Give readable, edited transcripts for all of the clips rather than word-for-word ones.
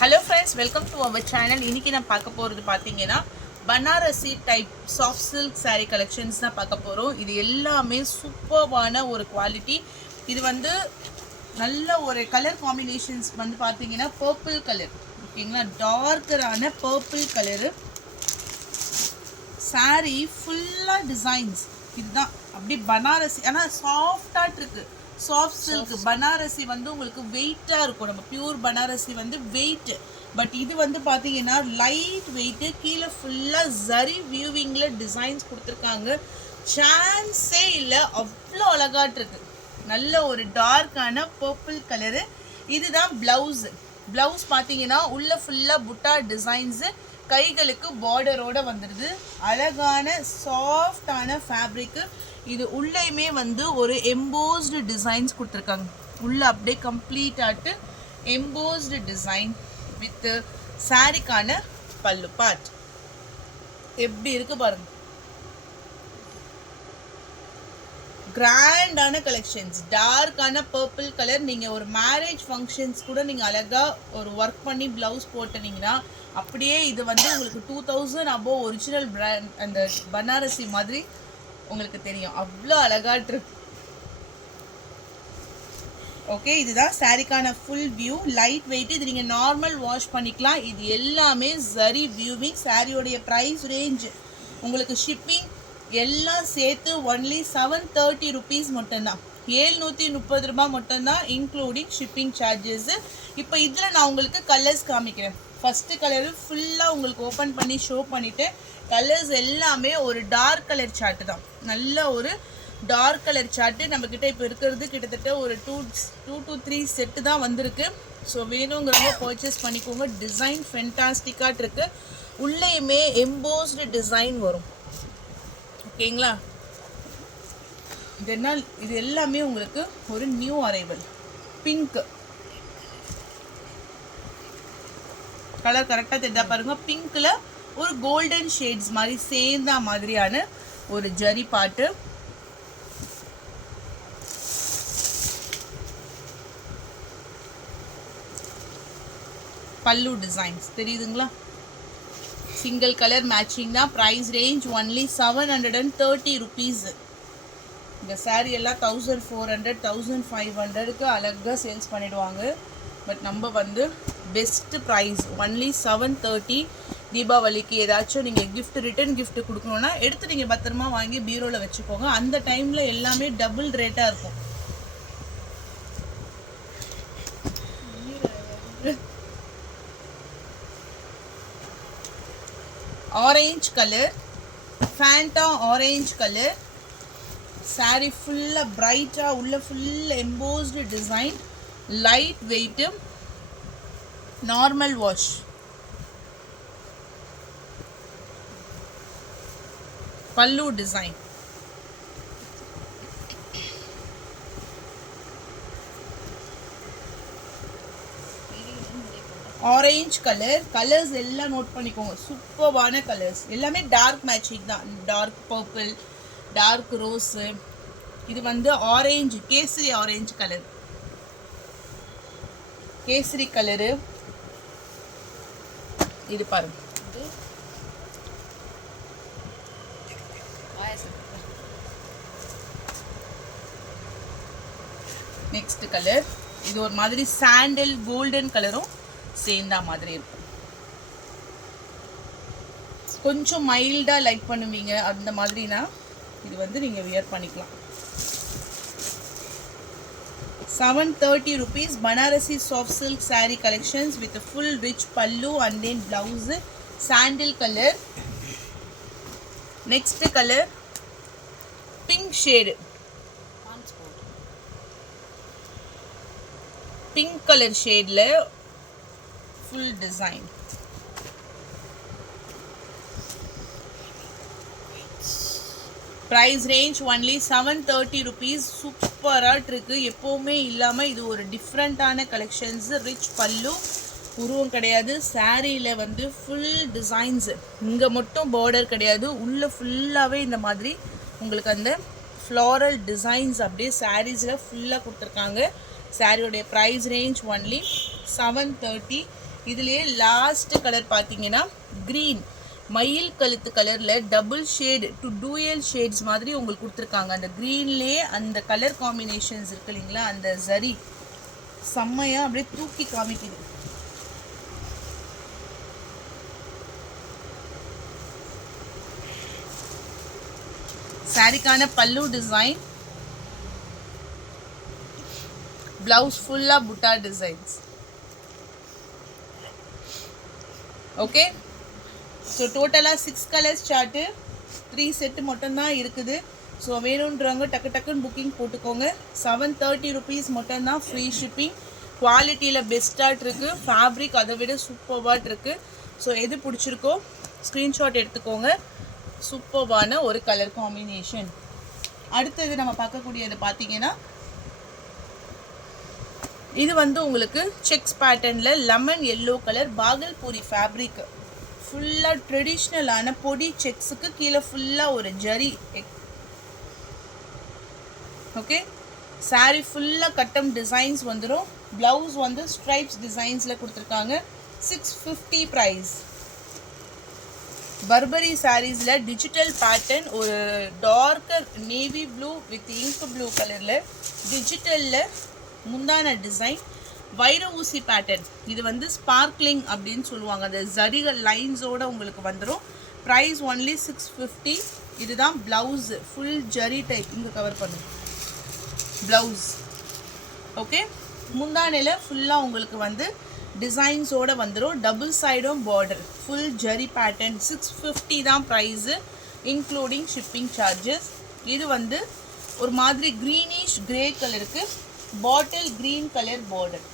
Hello friends, welcome to our channel. இன்னைக்கு நான் பார்க்க போறது பாத்தீங்கன்னா Banarasi type soft silk saree collections தான் பார்க்க போறோம். இது எல்லாமே சூப்பர்வான ஒரு குவாலிட்டி. இது வந்து நல்ல ஒரு கலர் காம்பினேஷன்ஸ் வந்து பாத்தீங்கன்னா பர்பிள் கலர். ஓகேங்களா? டார்க்கரான பர்பிள் கலர். saree ஃபுல்லா டிசைன்ஸ். இதுதான் அப்படியே பனாரசி ஆனா சாஃப்ட்டா இருக்கு. சாஃப்ட் சில்க் பனாரசி வந்து உங்களுக்கு வெயிட்டா இருக்கும். நம்ம பியூர் பனாரசி வந்து வெயிட், பட் இது வந்து பாத்தீங்கன்னா லைட் வெயிட். கீழே ஃபுல்லா ஜரி வியூவிங்ல டிசைன்ஸ் கொடுத்துருக்காங்க. சான்ஸே இல்லை, அவ்வளோ அழகாட்டு இருக்கு. நல்ல ஒரு டார்க்கான பர்பிள் கலரு. இதுதான் பிளவுஸ். பிளவுஸ் பார்த்தீங்கன்னா உள்ள ஃபுல்லா புட்டா டிசைன்ஸ், கைகளுக்கு பார்டரோட வந்துடுது. அழகான சாஃப்டான ஃபேப்ரிக்கு. இது உள்ளேயுமே வந்து ஒரு எம்போஸ்டு டிசைன்ஸ் கொடுத்துருக்காங்க. உள்ள அப்படியே கம்ப்ளீட் ஆட்டு எம்போஸ்டு டிசைன் வித் சாரிக்கான பல்லு பார்ட் எப்படி இருக்கு பாருங்க. கிராண்டான கலெக்ஷன்ஸ். டார்க்கான purple colour. நீங்கள் ஒரு மேரேஜ் ஃபங்க்ஷன்ஸ் கூட நீங்கள் அழகாக ஒரு ஒர்க் பண்ணி ப்ளவுஸ் போட்டுனீங்கன்னா அப்படியே இது வந்து உங்களுக்கு 2000 அபோவ் ஒரிஜினல் பிராண்ட் அந்த பனாரசி மாதிரி உங்களுக்கு தெரியும். அவ்வளோ அழகாட்டு இருக்கு. ஓகே, இதுதான் சாரிக்கான ஃபுல் வியூ. Light weight. இது நீங்கள் நார்மல் வாஷ் பண்ணிக்கலாம். இது எல்லாமே ஜரி வியூவிங். சாரியோடைய ப்ரைஸ் ரேஞ்ச் உங்களுக்கு ஷிப்பிங் எல்லாம் சேர்த்து ஒன்லி 730 ருபீஸ் மட்டும்தான். 730 ரூபாய் மட்டும்தான் இன்க்ளூடிங் ஷிப்பிங் சார்ஜஸ். இப்போ இதில் நான் உங்களுக்கு கலர்ஸ் காமிக்கிறேன். ஃபஸ்ட்டு கலரு ஃபுல்லாக உங்களுக்கு ஓப்பன் பண்ணி ஷோ பண்ணிவிட்டு, கலர்ஸ் எல்லாமே ஒரு டார்க் கலர் சார்ட்டு தான். நல்ல ஒரு டார்க் கலர் சார்ட்டு நம்மக்கிட்ட இப்போ இருக்கிறது கிட்டத்தட்ட ஒரு 2 to 3 செட்டு தான் வந்திருக்கு. ஸோ வேணுங்கிறவங்க பர்ச்சேஸ் பண்ணிக்கோங்க. டிசைன் ஃபென்டாஸ்டிக்காக இருக்குது. உள்ளேயுமே எம்போஸ்டு டிசைன் வரும். ஓகேங்களா? இது எல்லாமே உங்களுக்கு ஒரு நியூ அரைவல். பிங்க் கலர் கரெக்டாக தெரிஞ்சா பாருங்க. பிங்க்ல ஒரு கோல்டன் ஷேட்ஸ் மாதிரி சேர்ந்தா மாதிரியான ஒரு ஜரி பாட்டு. பல்லு டிசைன்ஸ் தெரியுதுங்களா? சிங்கிள் கலர் மேட்சிங் தான். Price range only 730 rupees. இந்த சாரீ எல்லாம் 1400 1500க்கு அழகாக சேல்ஸ் பண்ணிடுவாங்க. பட் நம்ம வந்து பெஸ்ட் ப்ரைஸ் ஒன்லி 730. தீபாவளிக்கு ஏதாச்சும் நீங்கள் கிஃப்ட் ரிட்டன் கிஃப்ட் கொடுக்கணுன்னா எடுத்து நீங்கள் பத்திரமா வாங்கி பீரோவில் வச்சுக்கோங்க. அந்த டைமில் எல்லாமே டபுள் ரேட்டாக இருக்கும். Orange colour, Fanta orange colour. Sari ஃபுல்லாக பிரைட்டாக உள்ள full embossed design. Light weight, normal wash. பல்லு டிசைன். Orange colour. கலர்ஸ் எல்லாம் நோட் பண்ணிக்கோங்க. சூப்பர்வான கலர்ஸ். எல்லாமே டார்க் மேட்சிங் தான். Dark purple, dark rose. இது வந்து ஆரஞ்சு, கேசரி ஆரஞ்சு கலர். கேசரி கலரு. இது பாருங்க. Next colour. இது ஒரு மாதிரி சாண்டல் கோல்டன் கலரும் சேர்ந்தா மாதிரி இருக்கும். கொஞ்சம் மைல்டாக லைக் பண்ணுவீங்க அந்த மாதிரினா இது வந்து நீங்கள் வியர் பண்ணிக்கலாம். 730 rupees Banarasi soft silk saree collections with a full rich pallu and then blouse. Sandal color. Next color pink shade. Pink color shade la full design. Price range only 730 rupees. சூப்பராக இருக்கு. எப்போவுமே இல்லாமல் இது ஒரு டிஃப்ரெண்ட்டான collections. Rich பல்லு, உருவம் கிடையாது. சாரியில் வந்து ஃபுல் டிசைன்ஸு. இங்கே மட்டும் பார்டர் கிடையாது, உள்ளே ஃபுல்லாகவே இந்த மாதிரி உங்களுக்கு அந்த ஃப்ளாரல் டிசைன்ஸ் அப்படியே சாரீஸில் ஃபுல்லாக கொடுத்துருக்காங்க. சாரியோடைய ப்ரைஸ் ரேஞ்ச் ஒன்லி 730. இதுலேயே லாஸ்ட் கலர் பார்த்தீங்கன்னா க்ரீன் மயில் கழுத்து கலரில் double shade to dual shades மாதிரி உங்களுக்கு கொடுத்துருக்காங்க. அந்த க்ரீன்லேயே அந்த கலர் காம்பினேஷன்ஸ் இருக்கு இல்லைங்களா, அந்த ஜரி செம்மையாக அப்படியே தூக்கி காமிக்குது. சாரிக்கான பல்லு டிசைன், பிளவுஸ் ஃபுல்லாக புட்டா டிசைன்ஸ். ஓகே, ஸோ டோட்டலாக 6 கலர்ஸ் சார்ட்டு, 3 செட்டு மட்டும்தான் இருக்குது. ஸோ வேணுன்றவங்க டக்கு டக்குன்னு புக்கிங் போட்டுக்கோங்க. 730 rupees மட்டும்தான், ஃப்ரீ ஷிப்பிங். குவாலிட்டியில் பெஸ்ட்டாக இருக்குது, ஃபேப்ரிக் அதை விட சூப்பர்வாக இருக்குது. ஸோ எது பிடிச்சிருக்கோ ஸ்க்ரீன்ஷாட் எடுத்துக்கோங்க. சூப்பர்வான ஒரு கலர் காம்பினேஷன். அடுத்தது நம்ம பார்க்கக்கூடியது பார்த்தீங்கன்னா இது வந்து உங்களுக்கு செக்ஸ் பேட்டர்னில் lemon yellow colour Bhagalpuri fabric. ஃபுல்லாக ட்ரெடிஷ்னலான பொடி செக்ஸுக்கு கீழே ஃபுல்லாக ஒரு ஜரி. ஓகே, சாரீ ஃபுல்லாக கட்டம் டிசைன்ஸ் வந்துடும். ப்ளவுஸ் வந்து ஸ்ட்ரைப்ஸ் டிசைன்ஸில் கொடுத்துருக்காங்க. 650 ப்ரைஸ். பர்பரி சாரீஸில் டிஜிட்டல் பேட்டர்ன், ஒரு darker navy blue with ink blue கலரில் டிஜிட்டலில் முந்தான டிசைன். வைர ஊசி பேட்டர்ன், இது வந்து ஸ்பார்க்லிங் அப்படின்னு சொல்லுவாங்க. அந்த ஜரிகள் லைன்ஸோடு உங்களுக்கு வந்துடும். Price only 650. இதுதான் ப்ளவுஸு, ஃபுல் ஜரி டைப். இங்கே கவர் பண்ணும் ப்ளவுஸ். ஓகே, முந்தானையில் ஃபுல்லாக உங்களுக்கு வந்து டிசைன்ஸோடு வந்துடும். டபுள் சைடும் பார்டர், ஃபுல் ஜரி பேட்டர்ன். 650 தான் ப்ரைஸு, இன்க்ளூடிங் ஷிப்பிங் சார்ஜஸ். இது வந்து ஒரு மாதிரி க்ரீனிஷ் கிரே கலருக்கு bottle green colour border.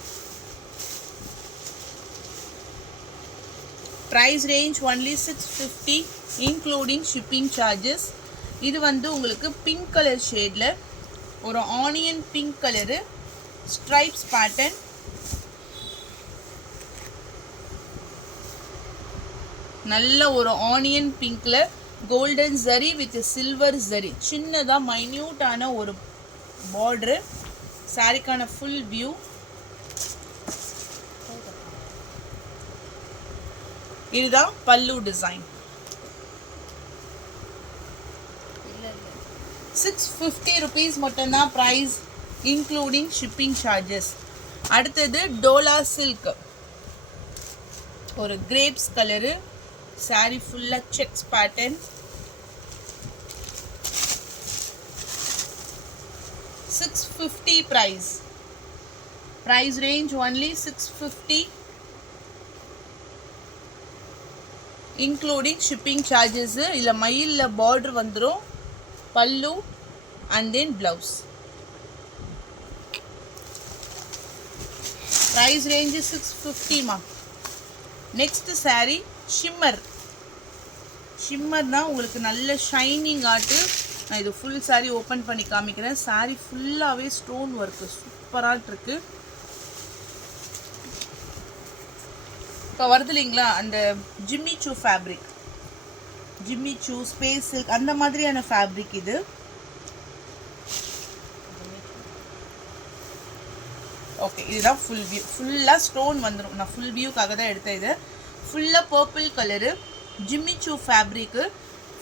Price range only 650 including shipping charges. இது வந்து உங்களுக்கு பிங்க் கலர் ஷேடில் ஒரு onion pink colour stripes pattern. நல்ல ஒரு ஆனியன் பிங்க்ல golden zari with silver zari, சின்னதாக மைன்யூட்டான ஒரு பார்டரு. சாரிக்கான ஃபுல் வியூ. இதுதான் பல்லு டிசைன். 650 rupees மட்டும்தான் ப்ரைஸ், இன்க்ளூடிங் ஷிப்பிங் சார்ஜஸ். அடுத்தது டோலா சில்க், ஒரு கிரேப்ஸ் கலரு சாரி ஃபுல்லாக checks pattern. 650 price. Price range only 650 including shipping charges. இல்ல மயில்ல border வந்துரும், பல்லு and then blouse. Price range is 650 ma. Next saree shimmer. ஷிம்மர்னா உங்களுக்கு நல்ல ஷைனிங் ஆட்டு. நான் இது ஃபுல் சாரீ ஓப்பன் பண்ணி காமிக்கிறேன். சாரீ ஃபுல்லாகவே ஸ்டோன் ஒர்க்கு சூப்பராக இருக்குது. இப்போ வருது இல்லைங்களா அந்த ஜிம்மி சூ ஃபேப்ரிக், ஜிம்மி சூ ஸ்பேஸ் சில்க் அந்த மாதிரியான ஃபேப்ரிக் இது. ஓகே, இதுதான் ஃபுல் வியூ. ஃபுல்லாக ஸ்டோன் வந்துடும். நான் ஃபுல் வியூக்காக தான் எடுத்தேன். இது ஃபுல்லாக purple colour Jimmy Choo fabric.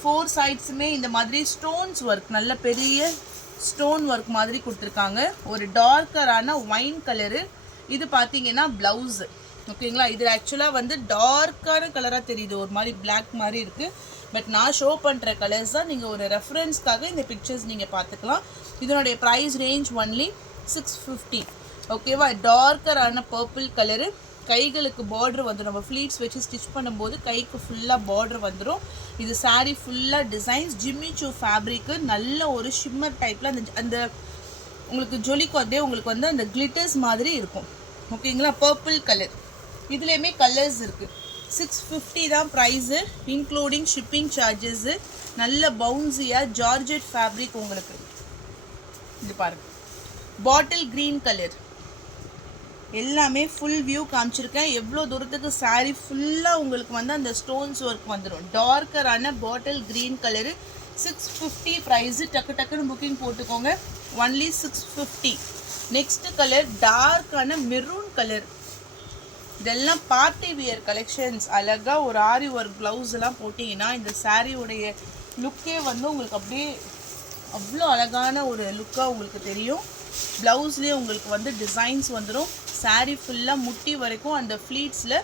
4 சைட்ஸுமே இந்த மாதிரி ஸ்டோன்ஸ் ஒர்க், நல்ல பெரிய ஸ்டோன் ஒர்க் மாதிரி கொடுத்துருக்காங்க. ஒரு டார்க்கரான ஒயின் கலரு. இது பார்த்தீங்கன்னா ப்ளவுஸு. ஓகேங்களா, இது ஆக்சுவலாக வந்து டார்க்கான கலராக தெரியுது, ஒரு மாதிரி பிளாக் மாதிரி இருக்குது. பட் நான் ஷோ பண்ணுற கலர்ஸ் தான். நீங்கள் ஒரு ரெஃபரன்ஸ்க்காக இந்த பிக்சர்ஸ் நீங்கள் பார்த்துக்கலாம். இதனுடைய ப்ரைஸ் ரேஞ்ச் ஒன்லி 650. ஓகேவா, டார்க்கரான பர்பிள் கலரு. கைகளுக்கு பார்டர் வந்துடும். நம்ம ஃப்ளீட்ஸ் வச்சு ஸ்டிச் பண்ணும்போது கைக்கு ஃபுல்லாக பார்டர் வந்துடும். இது சாரீ ஃபுல்லாக டிசைன்ஸ். ஜிம்மி சூ ஃபேப்ரிக்கு நல்ல ஒரு ஷிம்மர் டைப்பில் அந்த உங்களுக்கு ஜொலிக்கும். அப்படியே உங்களுக்கு வந்து அந்த கிளிட்டர்ஸ் மாதிரி இருக்கும். ஓகேங்களா, பர்பிள் கலர். இதுலேயுமே கலர்ஸ் இருக்குது. 650 தான் ப்ரைஸு, இன்க்ளூடிங் ஷிப்பிங் சார்ஜஸ்ஸு. நல்ல பவுன்ஸியாக ஜார்ஜெட் ஃபேப்ரிக் உங்களுக்கு. இது பாருங்கள், பாட்டில் க்ரீன் கலர். எல்லாமே ஃபுல் வியூ காமிச்சிருக்கேன். எவ்வளோ தூரத்துக்கு சாரீ ஃபுல்லாக உங்களுக்கு வந்து அந்த ஸ்டோன்ஸ் ஒர்க் வந்துடும். டார்க்கரான பாட்டில் க்ரீன் கலரு. 650 ப்ரைஸு. டக்கு டக்குன்னு புக்கிங் போட்டுக்கோங்க. ஒன்லி 650. நெக்ஸ்ட் கலர் டார்க்கான மெரூன் கலர். இதெல்லாம் பார்ட்டி வியர் கலெக்ஷன்ஸ். அழகாக ஒரு ஆரி ஒர்க் ப்ளவுஸ்லாம் போட்டிங்கன்னா இந்த சாரியோடைய லுக்கே வந்து உங்களுக்கு அப்படியே அவ்வளோ அழகான ஒரு லுக்காக உங்களுக்கு தெரியும். ப்ளவுஸ்லேயே உங்களுக்கு வந்து டிசைன்ஸ் வந்துடும். சாரீ ஃபுல்லாக முட்டி வரைக்கும் அந்த ஃப்ளீட்ஸில்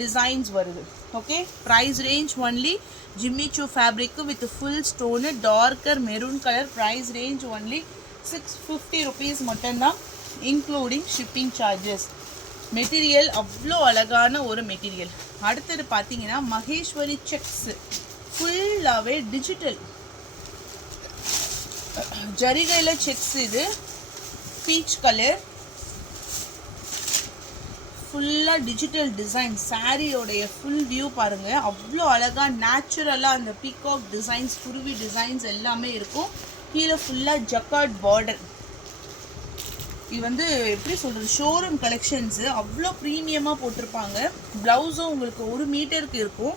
டிசைன்ஸ் வருது. Okay, price range only Jimmy Choo fabric with full stone darker maroon colour. Price range only 650 rupees மட்டும்தான், இன்க்ளூடிங் ஷிப்பிங் சார்ஜஸ். மெட்டீரியல் அவ்வளோ அழகான ஒரு மெட்டீரியல். அடுத்தது பார்த்தீங்கன்னா மகேஸ்வரி செக்ஸு, ஃபுல்லாகவே டிஜிட்டல் ஜரிகையில் செக்ஸ். இது பீச் கலர், ஃபுல்லாக டிஜிட்டல் டிசைன். சாரியோடைய ஃபுல் வியூ பாருங்கள், அவ்வளோ அழகாக நேச்சுரலாக அந்த பீகாக் டிசைன்ஸ், குருவி டிசைன்ஸ் எல்லாமே இருக்கும். கீழே ஃபுல்லாக ஜக்கார்ட் பார்டர். இது வந்து எப்படி சொல்கிறது, ஷோரூம் கலெக்ஷன்ஸு அவ்வளோ ப்ரீமியமாக போட்டிருப்பாங்க. ப்ளவுஸும் உங்களுக்கு 1 மீட்டருக்கு இருக்கும்.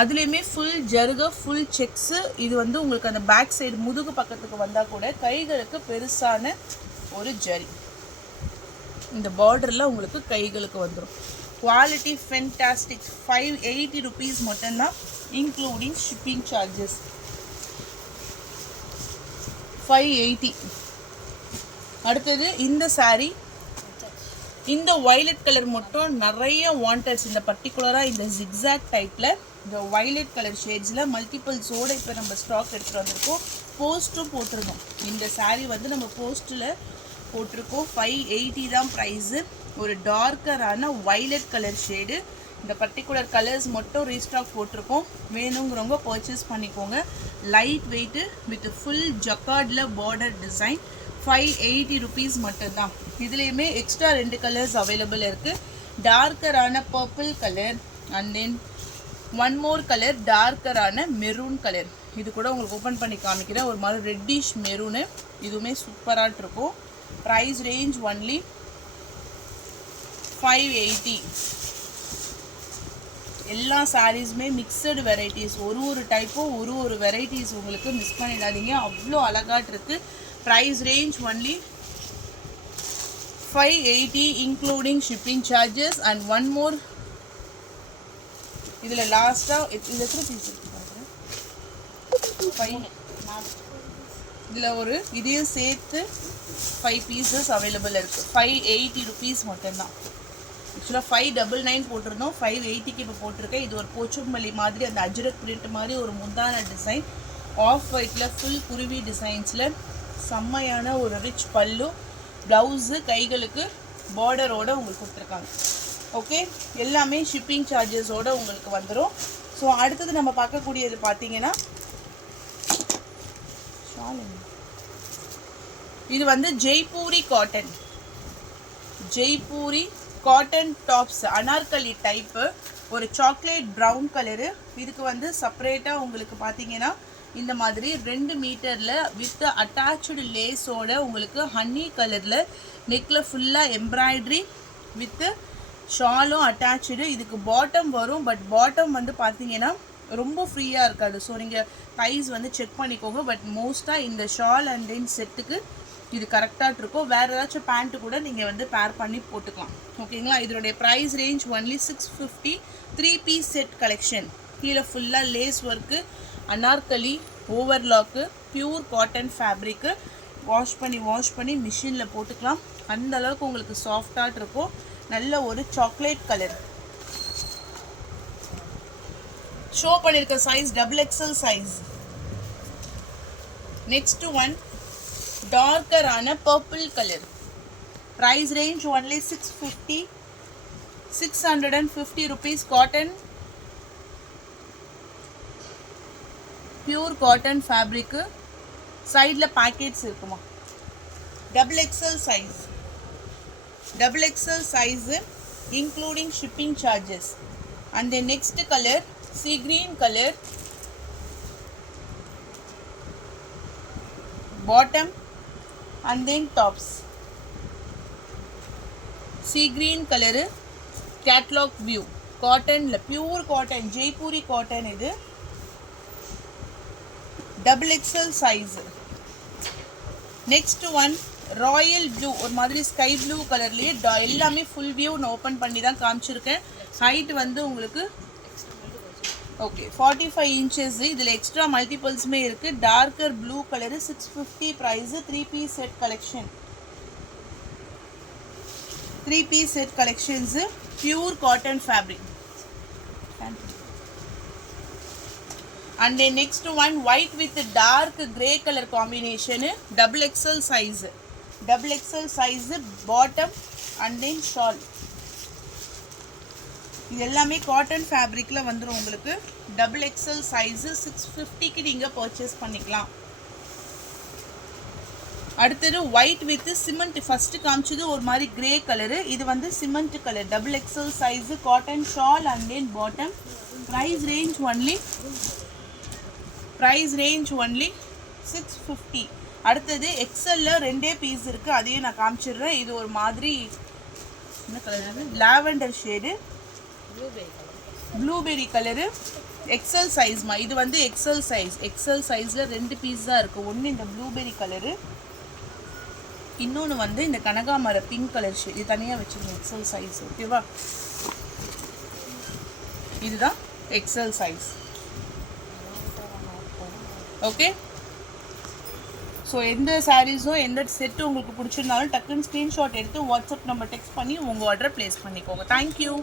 அதுலேயுமே ஃபுல் ஜருகை, ஃபுல் செக்ஸு. இது வந்து உங்களுக்கு அந்த பேக் சைடு முதுகு பக்கத்துக்கு வந்தால் கூட கைகளுக்கு பெருசான ஒரு ஜரி. இந்த பார்டரில் உங்களுக்கு கைகளுக்கு வந்துடும். Quality fantastic. 580 rupees மட்டும்தான், இன்க்ளூடிங் ஷிப்பிங் சார்ஜஸ். 580. அடுத்தது இந்த சாரீ, இந்த வயலட் கலர் மட்டும் நிறைய வாண்டட்ஸ். இந்த பர்டிகுலராக இந்த ஜிக்ஸாக் டைப்பில் இந்த வயலட் கலர் ஷேட்ஸில் மல்டிபிள்ஸோடு இப்போ நம்ம ஸ்டாக் எடுத்துகிட்டு வந்திருக்கோம். போஸ்ட்டும் போட்டிருந்தோம். இந்த சாரீ வந்து நம்ம போஸ்ட்டில் போட்டிருக்கோம். 580 தான் ப்ரைஸு. ஒரு டார்க்கரான வயலட் கலர் ஷேடு. இந்த பர்டிகுலர் கலர்ஸ் மட்டும் ரீஸ்டாக் போட்டிருக்கோம். வேணுங்கிறவங்க பர்ச்சேஸ் பண்ணிக்கோங்க. லைட் வெயிட்டு வித் ஃபுல் ஜக்கார்டில் பார்டர் டிசைன். 580 rupees மட்டும்தான். இதுலேயுமே எக்ஸ்ட்ரா 2 கலர்ஸ் அவைலபிள் இருக்குது. டார்க்கரான purple colour and then one more colour டார்க்கரான மெரூன் கலர். இது கூட உங்களுக்கு ஓப்பன் பண்ணி காமிக்கிறேன். ஒரு மாதிரி ரெட்டிஷ் மெரூனு. இதுவுமே சூப்பராக இருக்கும். Price range only 580. எல்லா சாரீஸுமே மிக்சடு வெரைட்டிஸ். ஒரு டைப்பும் ஒரு வெரைட்டிஸ் உங்களுக்கு மிஸ் பண்ணிடாதீங்க. அவ்வளோ அழகாட்டு இருக்குது. Price range only 580 including shipping charges. And one more, இதில் லாஸ்ட்டாக இதில் எத்தனை பீஸ் இருக்குது பார்க்குறேன். 5. இதில் ஒரு இதையும் சேர்த்து 5 pieces அவைலபிள் இருக்குது. 580 rupees மட்டும்தான். ஆக்சுவலாக 599 போட்டிருந்தோம், 580க்கு இப்போ போட்டிருக்கேன். இது ஒரு போச்சுமல்லி மாதிரி அந்த அஜ்ரக் பிரிண்ட் மாதிரி ஒரு முந்தான டிசைன். ஆஃப் ஒயிட்டில் ஃபுல் குருவி டிசைன்ஸில் செம்மையான ஒரு ரிச் பல்லு. ப்ளவுஸு கைகளுக்கு பார்டரோடு உங்களுக்கு கொடுத்துருக்காங்க. ஓகே, எல்லாமே ஷிப்பிங் சார்ஜஸோடு உங்களுக்கு வந்துடும். ஸோ அடுத்தது நம்ம பார்க்கக்கூடியது பார்த்தீங்கன்னா இது வந்து Jaipuri cotton. Jaipuri cotton tops, Anarkali type. ஒரு சாக்லேட் ப்ரௌன் கலரு. இதுக்கு வந்து செப்பரேட்டாக உங்களுக்கு பார்த்தீங்கன்னா இந்த மாதிரி 2 மீட்டரில் வித் அட்டாச்சு லேஸோட உங்களுக்கு ஹன்னி கலரில் நெக்கில் ஃபுல்லாக எம்ப்ராய்ட்ரி வித்து ஷாலும் அட்டாச்சு. இதுக்கு பாட்டம் வரும். பட் பாட்டம் வந்து பார்த்தீங்கன்னா ரொம்ப ஃப்ரீயாக இருக்காது. ஸோ நீங்கள் தைஸ் வந்து செக் பண்ணிக்கோங்க. பட் மோஸ்ட்டாக இந்த ஷால் அண்ட் தென் செட்டுக்கு இது கரெக்டாக இருக்கும். வேறு ஏதாச்சும் பேண்ட்டு கூட நீங்கள் வந்து பேர் பண்ணி போட்டுக்கலாம். ஓகேங்களா. இதனுடைய price range only 650. 3 piece set collection. கீழே ஃபுல்லாக lace work, anarkali, overlock, pure cotton fabric. Wash பண்ணி மிஷினில் போட்டுக்கலாம். அந்த அளவுக்கு உங்களுக்கு சாஃப்டாக இருக்கும். நல்ல ஒரு சாக்லேட் கலர். ஷோ பண்ணியிருக்க size XXL size. Next one டார்க்கரான purple colour. Price range only 650. 650 rupees. Cotton, pure cotton fabric. சைடில் பேக்கெட்ஸ் இருக்குமா. XXL size. XXL size including shipping charges. And then next colour sea green color. Bottom and then tops. Sea green color. Catalog view. Cotton, pure cotton. Jaipuri cotton இது. XXL size. Next one Royal blue ஒரு மாதிரி sky blue கலர்லேயே எல்லாமே full view நான் open பண்ணி தான் காமிச்சிருக்கேன். Height வந்து உங்களுக்கு ஓகே 45 இன்ச்சஸ். இதில் எக்ஸ்ட்ரா மல்டிபிள்ஸுமே இருக்குது. Darker blue colour 650 price. 3 piece set collection, 3 piece set collections, pure cotton fabric. And then next one white with dark grey colour combination, double XL size, double XL size bottom and then shawl. இது எல்லாமே cotton ஃபேப்ரிக்கில் வந்துடும் உங்களுக்கு. Double XL size 650க்கு நீங்கள் purchase பண்ணிக்கலாம். அடுத்தது white with cement. First காமிச்சது ஒரு மாதிரி கிரே கலரு, இது வந்து cement colour. Double XL size, cotton shawl and then bottom. Price range only 650. அடுத்தது எக்ஸல்ல 2 பீஸ் இருக்குது, அதையும் நான் காமிச்சிடுறேன். இது ஒரு மாதிரி என்ன colour, lavender shade, blueberry colour, XL சைஸ்மா. இது வந்து எக்ஸல் சைஸில் 2 பீஸ் தான் இருக்குது. ஒன்று இந்த ப்ளூபெரி கலரு, இன்னொன்று வந்து இந்த கனகாமர பிங்க் கலர் ஷேட். இது தனியாக வச்சுருங்க, எக்ஸல் சைஸ். ஓகேவா, இதுதான் எக்ஸல் சைஸ். ஓகே, ஸோ எந்த சாரீஸோ எந்த செட்டு உங்களுக்கு பிடிச்சிருந்தாலும் டக்குன்னு ஸ்க்ரீன்ஷாட் எடுத்து வாட்ஸ்அப் நம்பர் டெக்ஸ்ட் பண்ணி உங்கள் ஆர்டரை ப்ளேஸ் பண்ணிக்கோங்க. தேங்க்யூ.